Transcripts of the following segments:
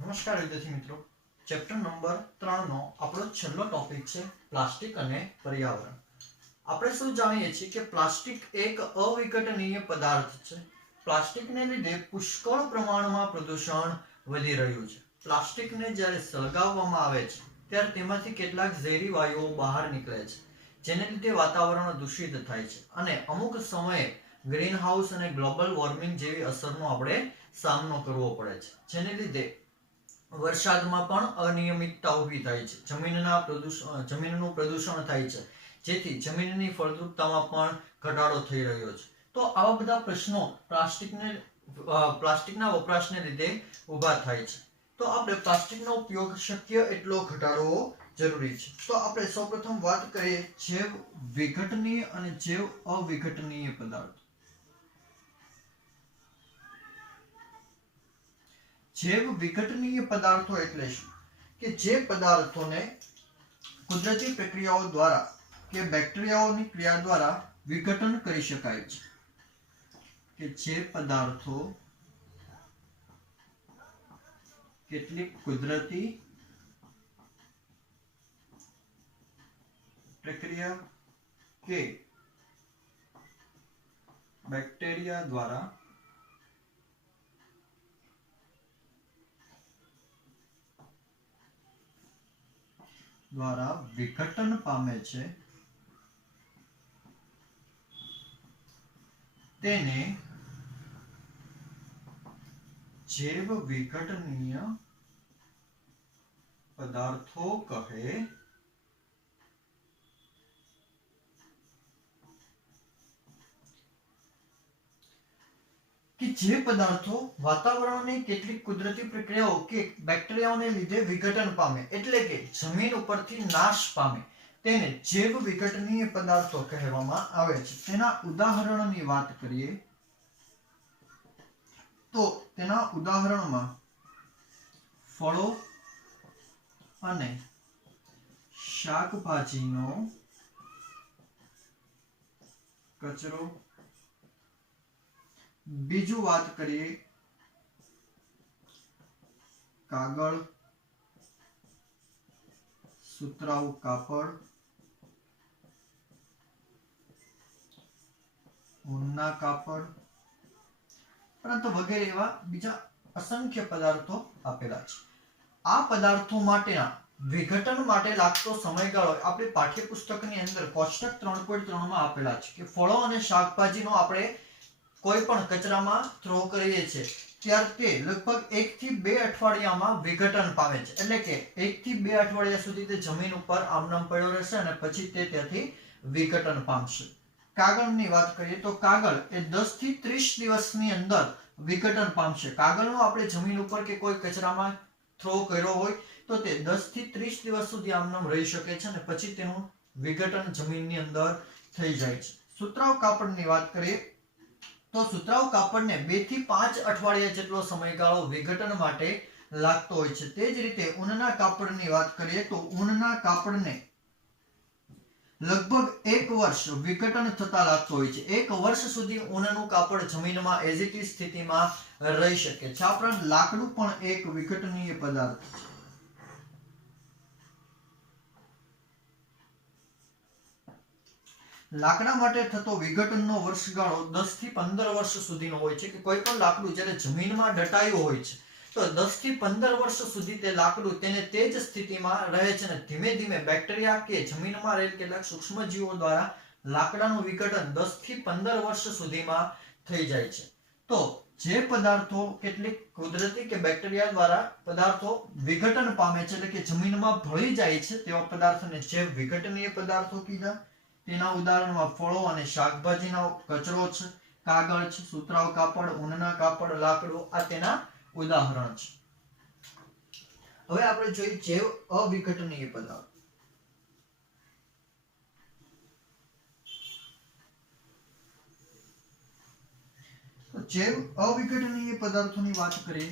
નમસ્કાર વિદ્યાર્થી મિત્રો, ચેપ્ટર નંબર 3 નો આપણો છેલ્લો ટોપિક છે પ્લાસ્ટિક અને પર્યાવરણ. આપણે શું જાણીએ છીએ કે પ્લાસ્ટિક એક અવિઘટનીય પદાર્થ છે. પ્લાસ્ટિકને લીધે પુષ્કળ પ્રમાણમાં પ્રદૂષણ વધી રહ્યું છે. પ્લાસ્ટિકને જ્યારે સળગાવવામાં આવે છે ત્યારે તેમાંથી કેટલાક ઝેરી વાયુઓ બહાર નીકળે છે, જેને લીધે વાતાવરણ દૂષિત થાય છે અને અમુક સમયે ગ્રીન હાઉસ અને ગ્લોબલ વોર્મિંગ જેવી અસરનો આપણે સામનો કરવો પડે છે, જેને લીધે વરસાદમાં પણ અનિયમિતતા ઊભી થાય છે, જમીનનું પ્રદૂષણ થાય છે, જેથી જમીનની ફળદ્રુપતામાં પણ ઘટાડો થઈ રહ્યો છે. તો આવા બધા પ્રશ્નો પ્લાસ્ટિકના વપરાશને લીધે ઊભા થાય છે. તો આપણે પ્લાસ્ટિકનો ઉપયોગ શક્ય એટલો ઘટાડવો જરૂરી છે. તો આપણે સૌપ્રથમ વાત કરીએ જૈવ વિઘટનીય અને જૈવ અવિઘટનીય પદાર્થો. જૈવ વિઘટનીય પદાર્થો એટલે શું? કે જે પદાર્થોને કુદરતી પ્રક્રિયાઓ દ્વારા કે બેક્ટેરિયાઓની ક્રિયા દ્વારા વિઘટન કરી શકાય છે. કે જે પદાર્થો કેટલીક કુદરતી પ્રક્રિયા કે બેક્ટેરિયા દ્વારા વિઘટન પામે છે તેને જૈવ વિઘટનીય પદાર્થો કહે કે જે પદાર્થો વાતાવરણની કેટલીક કુદરતી પ્રક્રિયાઓ કે બેક્ટેરિયાઓને લીધે વિઘટન પામે એટલે કે જમીન ઉપરથી નાશ પામે તેને જૈવ વિઘટનીય પદાર્થો કહેવામાં આવે છે. તેના ઉદાહરણની વાત કરીએ તો તેના ઉદાહરણમાં ફળો અને શાકભાજીનો કચરો. બીજું વાત કરીએ કાગળ, સુતરાઉ કાપડ, ઊનના કાપડ, પરંતુ વગેરે એવા બીજા અસંખ્ય પદાર્થો આપેલા છે. આ પદાર્થો માટેના વિઘટન માટે લાગતો સમયગાળો આપણી પાઠ્યપુસ્તકની અંદર કોષ્ટક 3.3 માં આપેલા છે કે ફળો અને શાકભાજીનો આપણે કોઈ પણ કચરામાં થ્રો કરીએ છીએ ત્યારે તે લગભગ 1 થી 2 અઠવાડિયામાં વિઘટન પામે છે. એટલે કે 1 થી 2 અઠવાડિયા સુધી તે જમીન ઉપર આમનામ પડ્યો રહેશે અને પછી તે ત્યાંથી વિઘટન પામશે. કાગળની વાત કરીએ તો કાગળ એ 10 થી 30 દિવસની અંદર વિઘટન પામશે. કાગળનો આપણે જમીન ઉપર કે કોઈ કચરામાં થ્રો કર્યો હોય તો તે 10 થી 30 દિવસ સુધી આમનામ રહી શકે છે અને પછી તેનું વિઘટન જમીનની અંદર થઈ જાય છે. સુતરાઉ કાપડની વાત કરીએ તો સુતરાઉ કાપડને 2 થી 5 અઠવાડિયા જેટલો સમયગાળો વિઘટન માટે લાગતો હોય છે. તે જ રીતે ઊનના કાપડની વાત કરીએ તો ઊનના કાપડને લગભગ 1 વર્ષ વિઘટન થતા લાગતો હોય છે. 1 વર્ષ સુધી ઊનનું કાપડ જમીનમાં એઝ ઇટ ઇઝ સ્થિતિમાં રહી શકે છે. આ ઉપરાંત લાકડું પણ એક વિઘટનીય પદાર્થ છે. લાકડા માટે થતો વિઘટનનો વર્ષગાળો 10 થી 15 વર્ષ સુધીનો હોય છે. કે કોઈ પણ લાકડું જ્યારે જમીનમાં દટાયું હોય છે તો 10 થી 15 વર્ષ સુધી તે લાકડું તેને તે જ સ્થિતિમાં રહે છે અને ધીમે ધીમે બેક્ટેરિયા કે જમીનમાં રહેલ કેટલાક સૂક્ષ્મજીવો દ્વારા લાકડાનું વિઘટન 10 થી 15 વર્ષ સુધીમાં થઈ જાય છે. તો જે પદાર્થો કેટલીક કુદરતી કે બેક્ટેરિયા દ્વારા પદાર્થો વિઘટન પામે છે એટલે કે જમીનમાં ભળી જાય છે તેવા પદાર્થોને જૈવ વિઘટનીય પદાર્થો કીધા. તેના ઉદાહરણમાં ફળો અને શાકભાજીનો કચરો છે, કાગળ છે, સુતરાઉ કાપડ, ઊનના કાપડ, લાકડું આ તેના ઉદાહરણ છે. હવે આપણે જોઈએ જૈવ અવિઘટનીય પદાર્થો. તો જૈવ અવિઘટનીય પદાર્થોની વાત કરીએ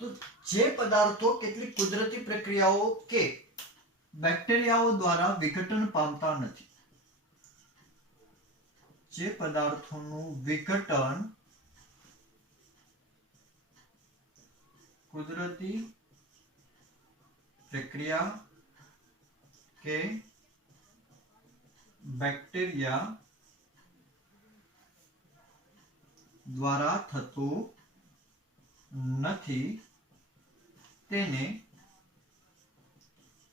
तो जे पदार्थों કેટલીક કુદરતી પ્રક્રિયાઓ કે બેક્ટેરિયાઓ દ્વારા વિઘટન પામતા નથી, જે પદાર્થોનું વિઘટન કુદરતી પ્રક્રિયા કે બેક્ટેરિયા દ્વારા થતું નથી તેને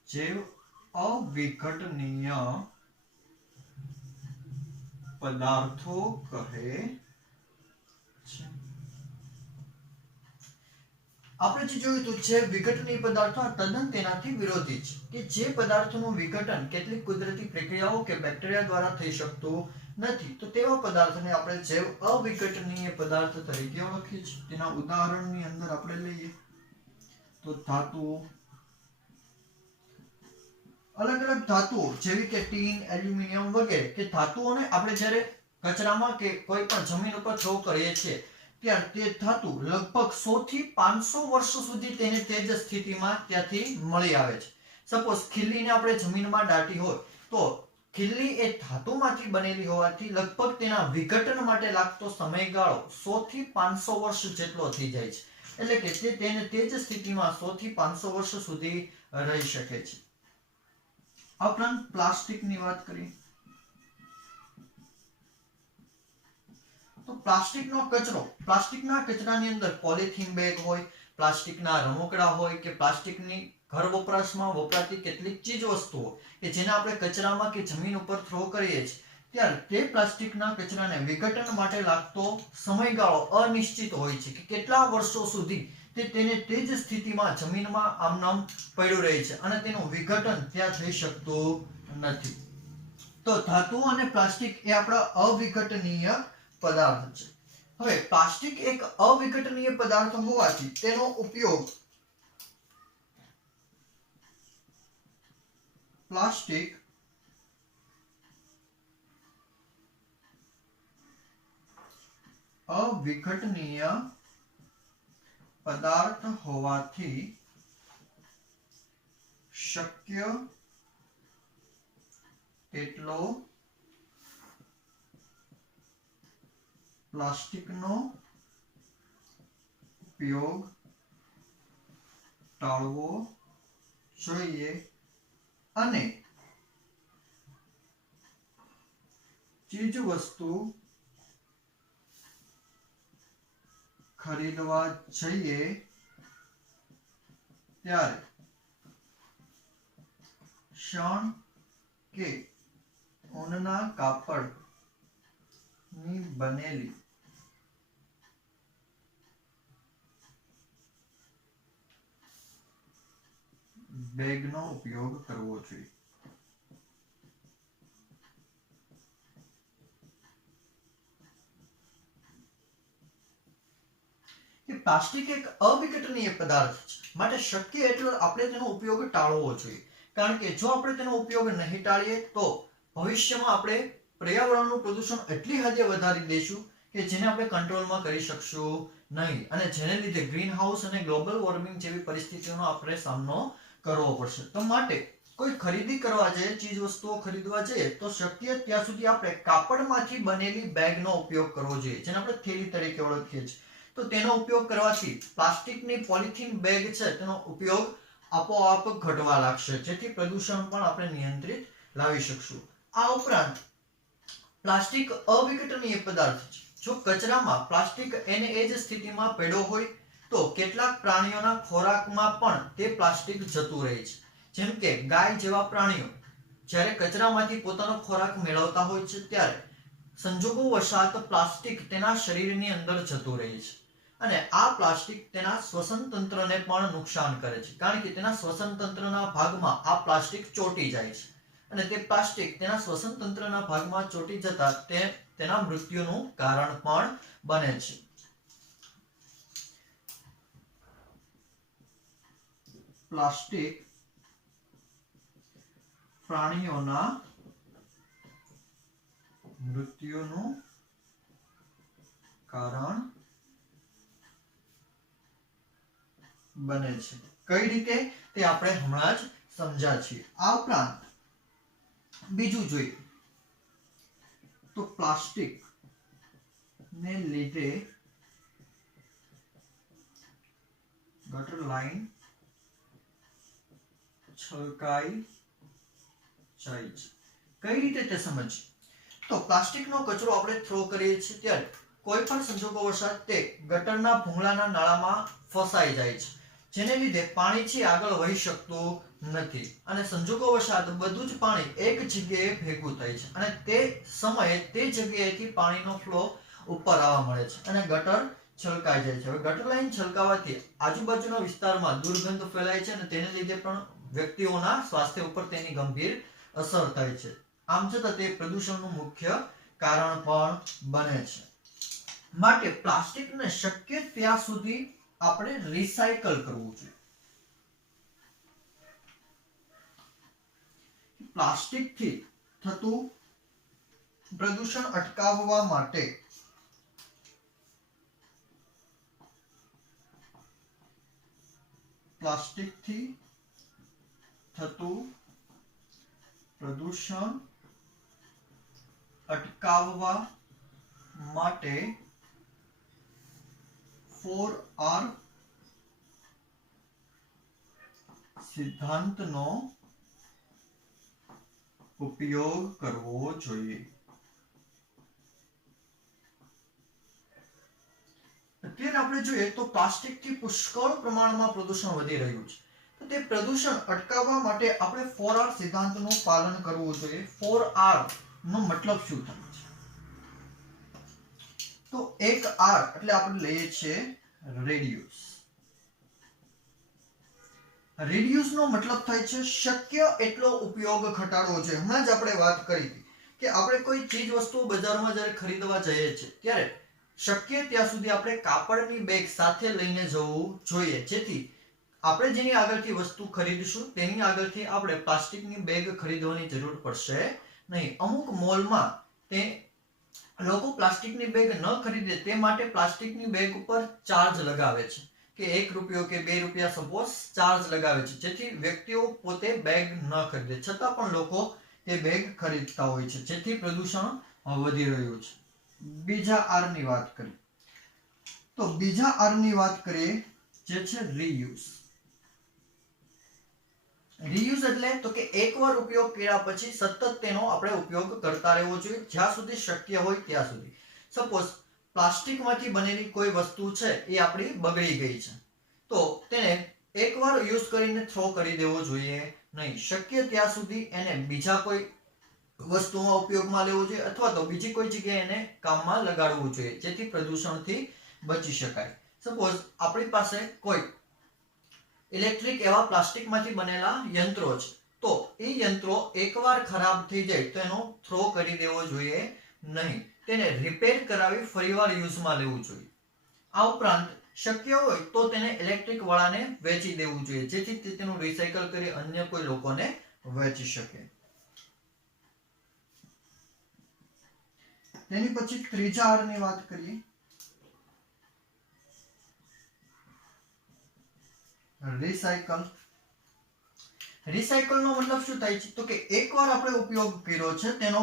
જૈવ અવિઘટનીય પદાર્થો કહે છે. આપણે જે જોયું હતું જે વિઘટનીય પદાર્થો તદ્દન તેનાથી વિરોધી છે કે જે પદાર્થોનું વિઘટન કેટલીક કુદરતી પ્રક્રિયાઓ કે બેક્ટેરિયા દ્વારા થઈ શકતું નથી, તો તેવા પદાર્થોને આપણે જૈવ અવિઘટનીય પદાર્થ તરીકે ઓળખીએ છીએ. તેના ઉદાહરણની અંદર આપણે લઈએ તો ધાતુ, અલગ અલગ ધાતુઓ જેવી કે ટીન, એલ્યુમિનિયમ વગેરે કે ધાતુઓને આપણે જ્યારે કચરામાં કે કોઈ પણ જમીન ઉપર થ્રો કરીએ છીએ ત્યારે તે ધાતુ લગભગ 100 થી 500 વર્ષ સુધી તેને તે જ સ્થિતિમાં ત્યાંથી મળી આવે છે. સપોઝ ખીલ્લીને આપણે જમીનમાં દાટી હોય તો ખીલ્લી એ ધાતુમાંથી બનેલી હોવાથી લગભગ તેના વિઘટન માટે લાગતો સમયગાળો 100 થી 500 વર્ષ જેટલો થઈ જાય છે. એટલે કે તે તેને તે જ સ્થિતિમાં 100 થી 500 વર્ષ સુધી રહી શકે છે. આ ઉપરાંત પ્લાસ્ટિકની વાત કરીએ તો પ્લાસ્ટિકનો કચરો, પ્લાસ્ટિકના કચરાની અંદર પોલિથીન બેગ હોય, પ્લાસ્ટિકના રમકડા હોય કે પ્લાસ્ટિકની ઘર વપરાશમાં વપરાતી કેટલીક ચીજ વસ્તુઓ કે જેને આપણે કચરામાં કે જમીન ઉપર થ્રો કરીએ છીએ ત્યારે તે પ્લાસ્ટિકના કચરાને વિઘટન માટે લાગતો સમયગાળો અનિશ્ચિત હોય છે કે કેટલા વર્ષો સુધી તે તેને તે જ સ્થિતિમાં જમીનમાં આમનામ પડ્યું રહે છે અને તેનું વિઘટન ત્યાં થઈ શકતું નથી. તો ધાતુ અને પ્લાસ્ટિક એ આપણા અવિઘટનીય પદાર્થ છે. હવે પ્લાસ્ટિક એક અવિઘટનીય પદાર્થ હોવાથી તેનો ઉપયોગ પ્લાસ્ટિક અવિઘટનીય પદાર્થ હોવાથી શક્ય તેટલો પ્લાસ્ટિકનો ઉપયોગ ટાળવો જોઈએ અને ચીજ વસ્તુ ખરીદવા જઈએ ત્યારે શણ કે ઊનના કાપડની બનેલી બેગનો ઉપયોગ કરવો જોઈએ. પ્લાસ્ટિક એક અવિઘટનીય પદાર્થ છે માટે શક્ય એટલો આપણે તેનો ઉપયોગ ટાળવો જોઈએ, કારણ કે જો આપણે તેનો ઉપયોગ નહીં ટાળીએ તો ભવિષ્યમાં આપણે પર્યાવરણનું પ્રદૂષણ એટલી હદે વધારી દઈશું કે જેને આપણે કંટ્રોલમાં કરી શકશું નહીં અને જેને લીધે ગ્રીન હાઉસ અને ગ્લોબલ વોર્મિંગ જેવી પરિસ્થિતિઓનો આપણે સામનો કરવો પડશે. તો માટે કોઈ ખરીદી કરવા જઈએ, ચીજ વસ્તુઓ ખરીદવા જઈએ તો શક્ય ત્યાં સુધી આપણે કાપડમાંથી બનેલી બેગનો ઉપયોગ કરવો જોઈએ જેને આપણે થેલી તરીકે ઓળખીએ છીએ. તો તેનો ઉપયોગ કરવાથી પ્લાસ્ટિકની પોલિથીન બેગ છે તેનો ઉપયોગ આપોઆપ ઘટવા લાગશે જેથી પ્રદૂષણ પણ આપણે નિયંત્રિત લાવી શકશું. આ ઉપરાંત પ્લાસ્ટિક અવિઘટનીય પદાર્થ છે. જો કચરામાં પ્લાસ્ટિક એને એ જ સ્થિતિમાં પડ્યો હોય તો કેટલાક પ્રાણીઓના ખોરાકમાં પણ તે પ્લાસ્ટિક જતું રહે છે. જેમ કે ગાય જેવા પ્રાણીઓ જ્યારે કચરામાંથી પોતાનો ખોરાક મેળવતા હોય છે ત્યારે સંજોગોવશાત પ્લાસ્ટિક તેના શરીરની અંદર જતું રહે છે અને આ પ્લાસ્ટિક તેના શ્વસન તંત્રને પણ નુકસાન કરે છે કારણ કે તેના શ્વસન તંત્રના ભાગમાં આ પ્લાસ્ટિક ચોંટી જાય છે અને તે પ્લાસ્ટિક તેના શ્વસન તંત્રના ભાગમાં ચોંટી જતા તે તેના મૃત્યુનું કારણ પણ બને છે. પ્લાસ્ટિક પ્રાણીઓના મૃત્યુનું કારણ બને છે. કઈ રીતે તે આપણે હમણાં જ સમજ્યા છીએ. આ ઉપરાંત બીજું જોઈએ તો પ્લાસ્ટિક ને લીધે ગટર લાઈન છલકાઈ જાય છે. કઈ રીતે તે સમજ. તો પ્લાસ્ટિકનો કચરો આપણે થ્રો કરીએ છીએ ત્યારે કોઈ પણ સંજોગોવશાત તે ગટરના ભૂંગળાના નાળામાં ફસાઈ જાય છે, જેને લીધે પાણી છે આગળ વહી શકતું નથી અને સંજોગોવશાત બધું જ પાણી એક જગ્યાએ ભેગું થાય છે અને તે સમયે તે જગ્યાએથી પાણીનો ફ્લો ઉપર આવવા મળે છે અને ગટર છલકાઈ જાય છે. હવે ગટર લાઈન છલકાવાથી આજુબાજુના વિસ્તારમાં દુર્ગંધ ફેલાય છે અને તેને લીધે પણ વ્યક્તિઓના સ્વાસ્થ્ય ઉપર તેની ગંભીર અસર થાય છે. આમ છતાં તે પ્રદૂષણનું મુખ્ય કારણ પણ બને છે. માટે પ્લાસ્ટિકને શક્ય ત્યાં સુધી આપણે રિસાયકલ કરવું જોઈએ. પ્લાસ્ટિકથી થતું પ્રદૂષણ અટકાવવા માટે પ્લાસ્ટિકથી થતું પ્રદૂષણ અટકાવવા માટે 4R સિદ્ધાંતનો ઉપયોગ કરવો જોઈએ. અત્યારે આપણે જોઈએ તો પ્લાસ્ટિકથી પુષ્કળ પ્રમાણમાં પ્રદૂષણ વધી રહ્યું છે. તો તે પ્રદૂષણ અટકાવવા માટે આપણે 4R સિદ્ધાંતનું પાલન કરવું જોઈએ. 4R નો મતલબ શું થાય છે? તો એક R એટલે આપણે લઈએ છીએ રેડ્યુસ. રેડ્યુસ નો મતલબ થાય છે શક્ય એટલો ઉપયોગ ઘટાડવો જોઈએ. હમણાં જ આપણે વાત કરી હતી કે આપણે કોઈ ચીજ વસ્તુ બજારમાં જ્યારે ખરીદવા જઈએ છીએ ત્યારે શક્ય ત્યાં સુધી આપણે કાપડની બેગ સાથે લઈને જવું જોઈએ, જેથી આપણે જેની આગળથી વસ્તુ ખરીદીશું તેની આગળથી આપણે પ્લાસ્ટિકની બેગ ખરીદવાની જરૂર પડશે નહીં. અમુક મોલમાં તે લોકો પ્લાસ્ટિકની બેગ ન ખરીદે તે માટે પ્લાસ્ટિકની બેગ ઉપર ચાર્જ લગાવે છે કે ₹1 કે ₹2 સપોઝ ચાર્જ લગાવે છે, જેથી વ્યક્તિઓ પોતે બેગ ન ખરીદે, છતાં પણ લોકો તે બેગ ખરીદતા હોય છે, જેથી પ્રદૂષણ વધી રહ્યું છે. બીજા R ની વાત કરીએ તો બીજા R ની વાત કરીએ જે છે રીયુઝ. રીયુઝ એટલે તો કે એકવાર ઉપયોગ કર્યા પછી સતત તેનો આપણે ઉપયોગ કરતા રહેવો જોઈએ જ્યાં સુધી શક્ય હોય ત્યાં સુધી. સપોઝ પ્લાસ્ટિકમાંથી બનેલી કોઈ વસ્તુ છે એ આપણી બગડી ગઈ છે, તો તેને એકવાર યુઝ કરીને થ્રો કરી દેવો જોઈએ નહીં. શક્ય ત્યાં સુધી એને બીજા કોઈ વસ્તુમાં ઉપયોગમાં લેવો જોઈએ અથવા તો બીજી કોઈ જગ્યાએ એને કામમાં લગાડવું જોઈએ, જેથી પ્રદૂષણથી બચી શકાય. સપોઝ આપણી પાસે કોઈ ઇલેક્ટ્રિક એવા પ્લાસ્ટિકમાંથી બનેલા યંત્રો છે, તો એ યંત્રો એકવાર ખરાબ થઈ જાય તો એનો થ્રો કરી દેવો જોઈએ નહીં. તેને રિપેર કરાવી ફરીવાર યુઝમાં લેવું જોઈએ. આ ઉપરાંત શક્ય હોય તો તેને ઇલેક્ટ્રિક વાળાને વેચી દેવું જોઈએ, જેથી તે તેનું રિસાયકલ કરી અન્ય કોઈ લોકોને વેચી શકે. તેની પછી ત્રીજા R ની વાત કરીએ રિસાયકલ. રિસાયકલ નો મતલબ શું થાય છે? તો કે એકવાર આપણે ઉપયોગ કર્યો છે તેનો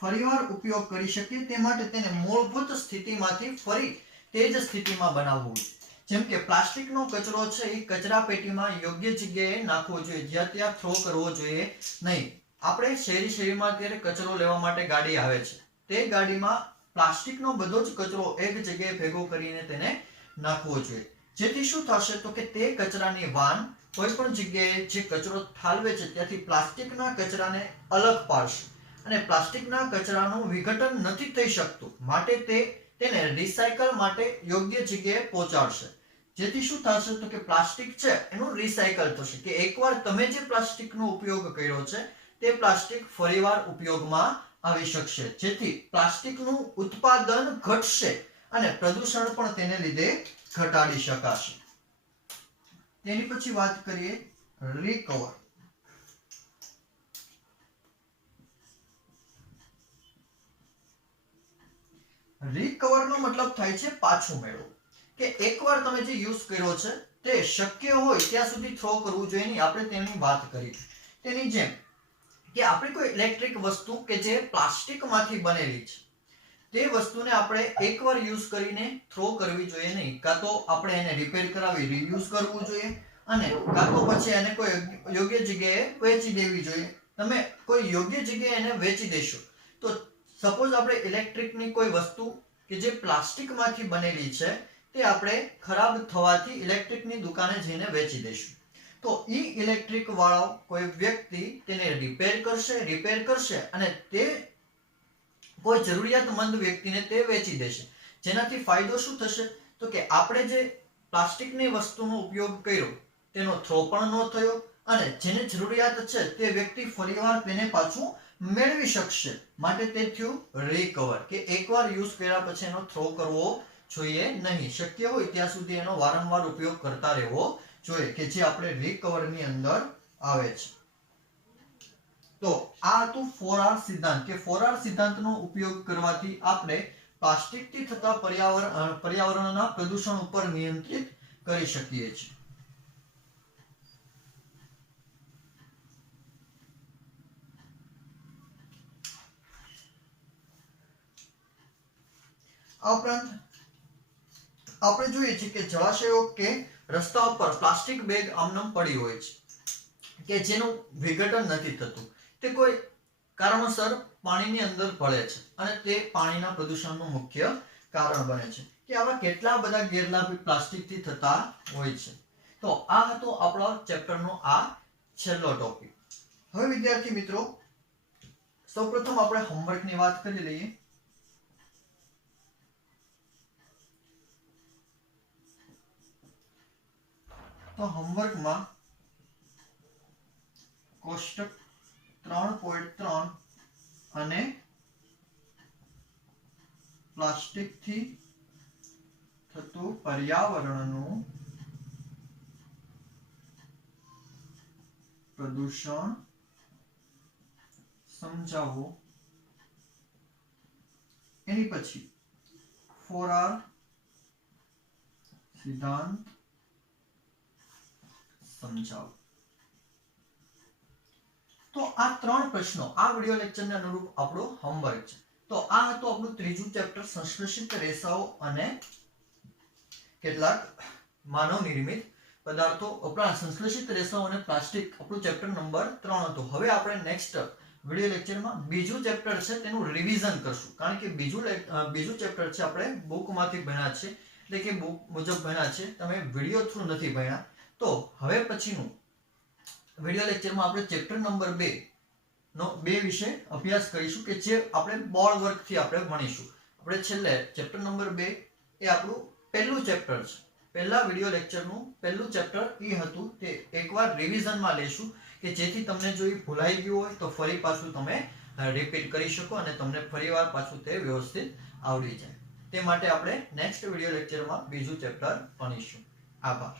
ફરીવાર ઉપયોગ કરી શકીએ તે માટે તેને મૂળભૂત સ્થિતિમાંથી ફરી તે જ સ્થિતિમાં બનાવવું. જેમ કે પ્લાસ્ટિકનો કચરો છે એ કચરા પેટીમાં યોગ્ય જગ્યાએ નાખવો જોઈએ, જ્યાં ત્યાં થ્રો કરવો જોઈએ નહીં. આપણે શેરીમાં ત્યારે કચરો લેવા માટે ગાડી આવે છે, તે ગાડીમાં પ્લાસ્ટિકનો બધો જ કચરો એક જગ્યાએ ભેગો કરીને તેને નાખવો જોઈએ, જેથી શું થશે તો કે તે કચરાની વાન કોઈ પણ જગ્યાએ જે કચરો ઠાલવે છે ત્યાંથી પ્લાસ્ટિકના કચરાને અલગ પાડશે અને પ્લાસ્ટિકના કચરાનું વિઘટન નથી થઈ શકતું, માટે તેને રિસાયકલ માટે યોગ્ય જગ્યાએ પહોંચાડશે, જેથી શું થશે તો કે પ્લાસ્ટિક છે એનું રિસાયકલ થશે કે એકવાર તમે જે પ્લાસ્ટિકનો ઉપયોગ કર્યો છે તે પ્લાસ્ટિક ફરીવાર ઉપયોગમાં આવી શકશે, જેથી પ્લાસ્ટિકનું ઉત્પાદન ઘટશે અને પ્રદૂષણ પણ તેને લીધે ઘટાડી શકાશે. તેની પછી વાત કરીએ રિકવર. રિકવર નો મતલબ થાય છે પાછું મેળવવું, કે એકવાર તમે જે યુઝ કર્યો છે તે શક્ય હોય ત્યાં સુધી થ્રો કરવું જોઈએ નહીં. આપણે તેની વાત કરી તેની જેમ કે આપણે કોઈ ઇલેક્ટ્રિક વસ્તુ કે જે પ્લાસ્ટિકમાંથી બનેલી છે તે વસ્તુને આપણે એકવાર યુઝ કરીને થ્રો કરવી જોઈએ નહીં. કાં તો આપણે એને રિપેર કરાવી રીયુઝ કરવું જોઈએ અને કાં તો પછી એને કોઈ યોગ્ય જગ્યાએ વેચી દેવી જોઈએ. તમે કોઈ યોગ્ય જગ્યાએ એને વેચી દેશો તો સપોઝ આપણે ઇલેક્ટ્રિકની કોઈ વસ્તુ કે જે પ્લાસ્ટિકમાંથી બનેલી છે તે આપણે ખરાબ થવાથી ઇલેક્ટ્રિકની દુકાને જઈને વેચી દઈશું. તો ઈ ઇલેક્ટ્રિક વાળો કોઈ વ્યક્તિ તેને રિપેર કરશે અને તે કોઈ જરૂરિયાતમંદ વ્યક્તિને તે વેચી દેશે. જેનાથી ફાયદો શું થશે તો કે આપણે જે પ્લાસ્ટિકની વસ્તુનો ઉપયોગ કર્યો તેનો થ્રો પણ ન થયો અને જેને જરૂરિયાત છે તે વ્યક્તિ ફરીવાર તેને પાછું મેળવી શકશે. માટે તે થયું રિકવર કે એકવાર યુઝ કર્યા પછી એનો થ્રો કરવો જોઈએ નહીં. શક્ય હોય ત્યાં સુધી એનો વારંવાર ઉપયોગ કરતા રહેવો જોઈએ કે જે આપણે રિકવરની અંદર આવે છે. તો આ હતું 4R સિદ્ધાંત કે 4R સિદ્ધાંતનો ઉપયોગ કરવાથી આપણે પ્લાસ્ટિકથી થતા પર્યાવરણના પ્રદૂષણ ઉપર નિયંત્રિત કરી શકીએ છીએ. આ ઉપરાંત આપણે જોઈએ છીએ કે જળાશયો કે રસ્તા ઉપર પ્લાસ્ટિક બેગ આમનામ પડી હોય છે કે જેનું વિઘટન નથી થતું. તે કોઈ કારણોસર પાણીની અંદર ભળે છે અને તે પાણીના પ્રદૂષણનું મુખ્ય કારણ બને છે. કે આવા કેટલા બધા ગેરલાભ પ્લાસ્ટિકથી થતા હોય છે. તો આ હતો આપણા ચેપ્ટરનો આ છેલ્લો ટોપિક. હવે વિદ્યાર્થી મિત્રો સૌપ્રથમ આપણે હોમવર્કની વાત કરી લઈએ. તો હોમવર્કમાં કોષ્ટક 3.3 અને પ્લાસ્ટિકથી થતું પર્યાવરણનું પ્રદૂષણ સમજાવો. એની પછી 4R સિદ્ધાંત સમજાવો. તો આ 3 પ્રશ્નો આ વિડિયો લેક્ચરને અનુરૂપ આપણો હોમવર્ક છે. તો આ હતું આપણું ત્રીજું ચેપ્ટર સંશ્લેષિત રેસાઓ અને કેટલાક માનવ નિર્મિત પદાર્થો. ઉપરાંત સંશ્લેષિત રેસાઓ અને પ્લાસ્ટિક આપણું ચેપ્ટર નંબર 3 હતું. હવે આપણે નેક્સ્ટ વિડિયો લેક્ચરમાં બીજું ચેપ્ટર છે તેનું રિવિઝન કરશું. કારણ કે બીજું ચેપ્ટર છે આપણે બુકમાંથી ભણ્યા છે એટલે કે બુક મુજબ ભણ્યા છે. તમે વિડિયો થ્રુ નથી ભણ્યા. તો હવે પછીનું વિડિયો લેક્ચરમાં આપણે ચેપ્ટર નંબર 2 નો 2 વિશે અભ્યાસ કરીશું કે જે આપણે બોર્ડ વર્કથી આપણે ભણીશું. આપણે છેલ્લે ચેપ્ટર નંબર 2 એ આપણું પહેલું ચેપ્ટર છે. પહેલા વિડિયો લેક્ચરનું પહેલું ચેપ્ટર એ હતું તે એકવાર રિવિઝનમાં લેશું કે જેથી તમને જો એ ભૂલાઈ ગયું હોય તો ફરી પાછું તમે રિપીટ કરી શકો અને તમને ફરીવાર પાછું તે વ્યવસ્થિત આવડી જાય. તે માટે આપણે નેક્સ્ટ વિડિયો લેક્ચરમાં બીજું ચેપ્ટર ભણીશું. આભાર.